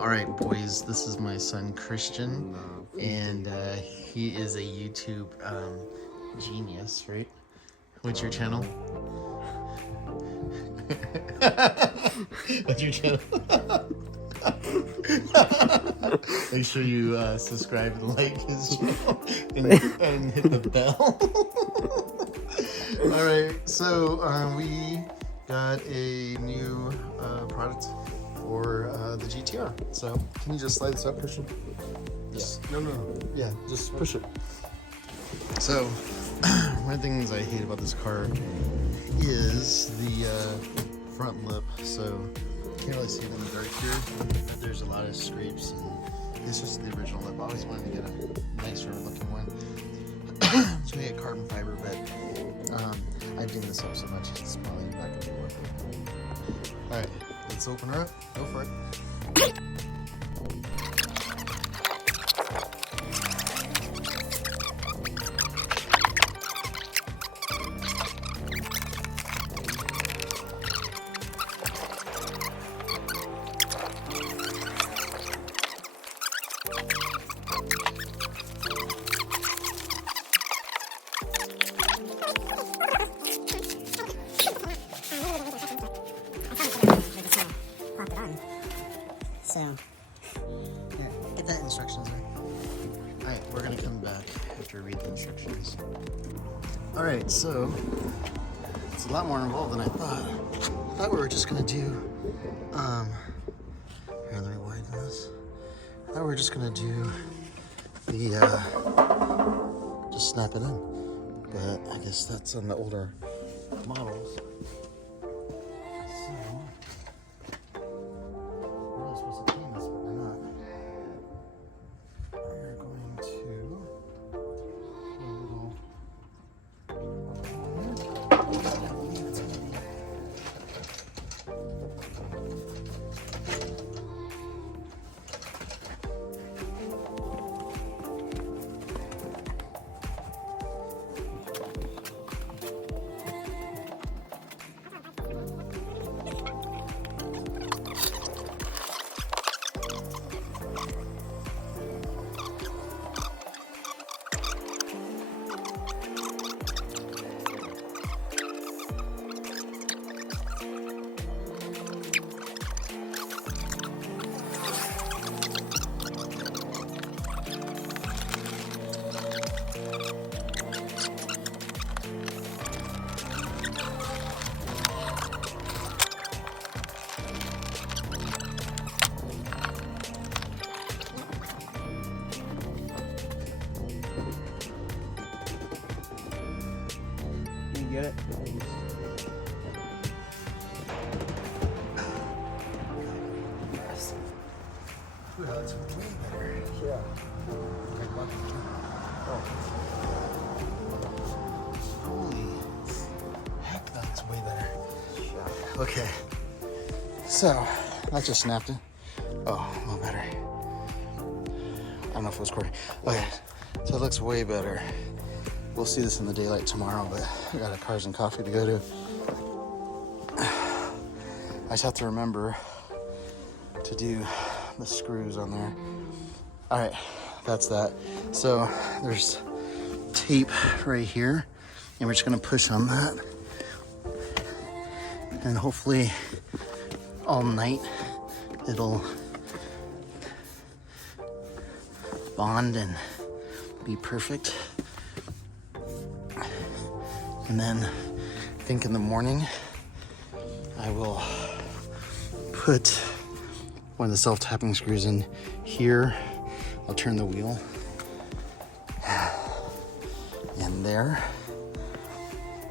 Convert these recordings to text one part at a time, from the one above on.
Alright boys, this is my son Christian, and he is a YouTube genius, right? What's your channel? What's your channel? Make sure you subscribe and like his channel and hit the bell. Alright, so we got a new product for the GTR. So can you just slide this up, Christian? Just, no. Yeah, just push it. So one of the things I hate about this car is the front lip. So you can't really see it in the dark here, but there's a lot of scrapes, and it's just the original lip. I always wanted to get a nicer looking one. I'm just gonna get carbon fiber, but I've done this up so much it's probably not gonna be worth it. Alright, let's open her up. Go for it. So, here, get that instructions in. Alright, we're gonna come back after we read the instructions. Alright, so, it's a lot more involved than I thought. I thought we were just gonna do, here, let me widen this. I thought we were just gonna do the, just snap it in. But I guess that's on the older models. Get it? Yes. Ooh, that's way better. Yeah. Holy heck, that's way better. Okay. So, that just snapped it. Oh, a little better. I don't know if it was recording. Okay, so it looks way better. We'll see this in the daylight tomorrow, but I got a Cars and Coffee to go to. I just have to remember to do the screws on there. All right, that's that. So there's tape right here, and we're just gonna push on that. And hopefully all night it'll bond and be perfect. And then I think in the morning, I will put one of the self-tapping screws in here. I'll turn the wheel in there.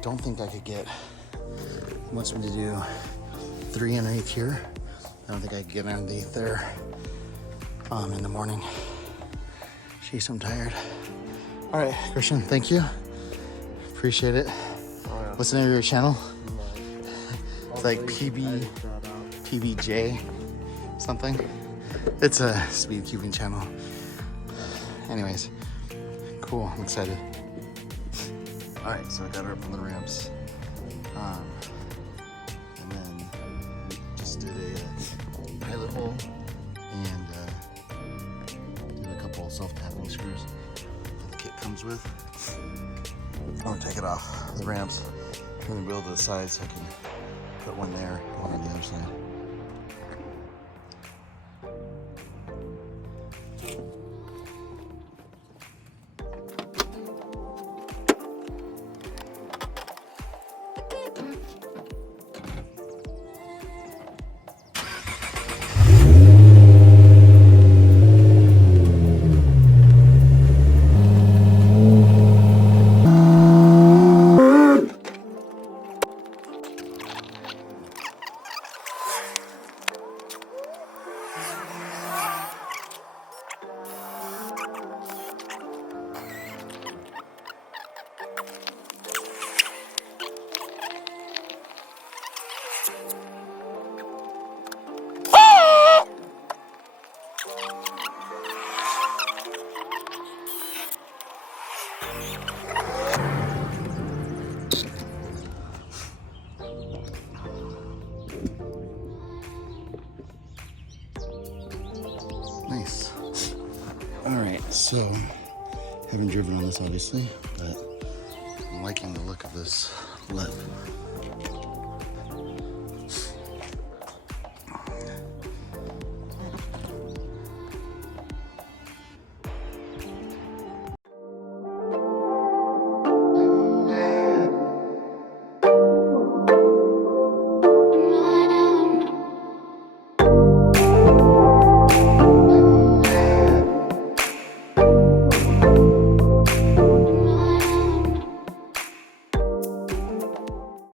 Don't think I could get, he wants me to do 3 underneath here. I don't think I could get underneath there in the morning. Jeez, I'm tired. All right, Christian, thank you. Appreciate it. What's the name of your channel? It's like PBJ something. It's a speed cubing channel. Anyways, cool, I'm excited. All right, so I got her up on the ramps. And then we just did a pilot hole and did a couple self-tapping screws that the kit comes with. I'm gonna take it off the ramps, turn the wheel to the side so I can put one there, one on the other side. Nice. All right, so haven't driven on this obviously, but I'm liking the look of this lip.